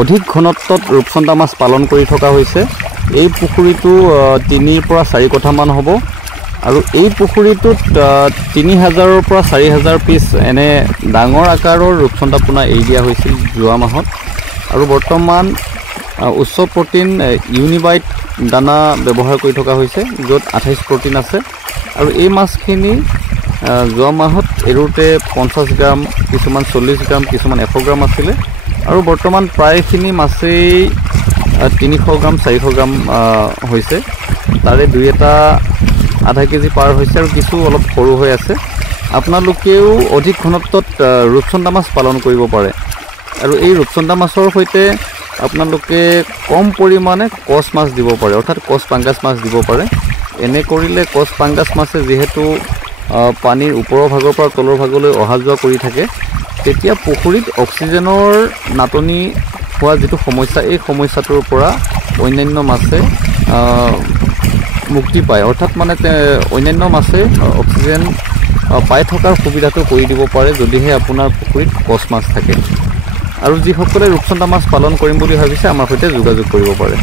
অধিক ঘনত্বত ৰূপচন্দা মাছ পালন কৰি থকা হৈছে। এই পুখুৰীটো 3 পৰা 4 কঠামান হ'ব আৰু এই পুখুৰীটোত 3000ৰ পৰা 4000 পিছ এনে ডাঙৰ আকাৰৰ ৰূপচন্দা পোনা এৰি দিয়া হৈছিল যোৱা মাহত। আৰু বৰ্তমান উচ্চ প্ৰটিন ইউনিবাইট দানা ব্যৱহাৰ কৰি থকা হৈছে, য'ত 28 প্ৰটিন আছে। আৰু এই মাছখিনি যোৱা মাহত এৰোতে 50 গ্ৰাম, কিছুমান 40 গ্ৰাম, কিছুমান 100 গ্ৰাম আছিলে। আৰু বৰ্তমান প্ৰায়খিনি মাছেই 300 গ্ৰাম 400 গ্ৰাম হৈছে। তাৰে 2-এটা আধা কেজি পাৰ হৈছে আৰু কিছু অলপ সৰু হৈ আছে। আপোনালোকেও অধিক ঘনত্বত ৰূপচন্দা মাছ পালন কৰিব পাৰে। আৰু এই ৰূপচন্দা মাছৰ সৈতে আপোনালোকে কম পৰিমাণে কচ মাছ দিব পাৰে, অৰ্থাৎ কচ পাংগাছ মাছ দিব পাৰে। এনে কৰিলে কচ পাংগাছ মাছে যিহেতু পানীৰ ওপৰৰ ভাগৰ পৰা তলৰ ভাগলৈ অহা যোৱা কৰি থাকে, তেতিয়া পুখুৰীত অক্সিজেনৰ নাটনি হোৱা যিটো সমস্যা, এই সমস্যাটোৰ পৰা অন্যান্য মাছে মুক্তি পায়। অৰ্থাৎ মানে অন্যান্য মাছে অক্সিজেন পাই থকাৰ সুবিধাটো কৰি দিব পাৰে যদিহে আপোনাৰ পুখুৰীত কচ মাছ থাকে। আৰু যিসকলে ৰূপচন্দা মাছ পালন কৰিম বুলি ভাবিছে আমাৰ সৈতে যোগাযোগ কৰিব পাৰে।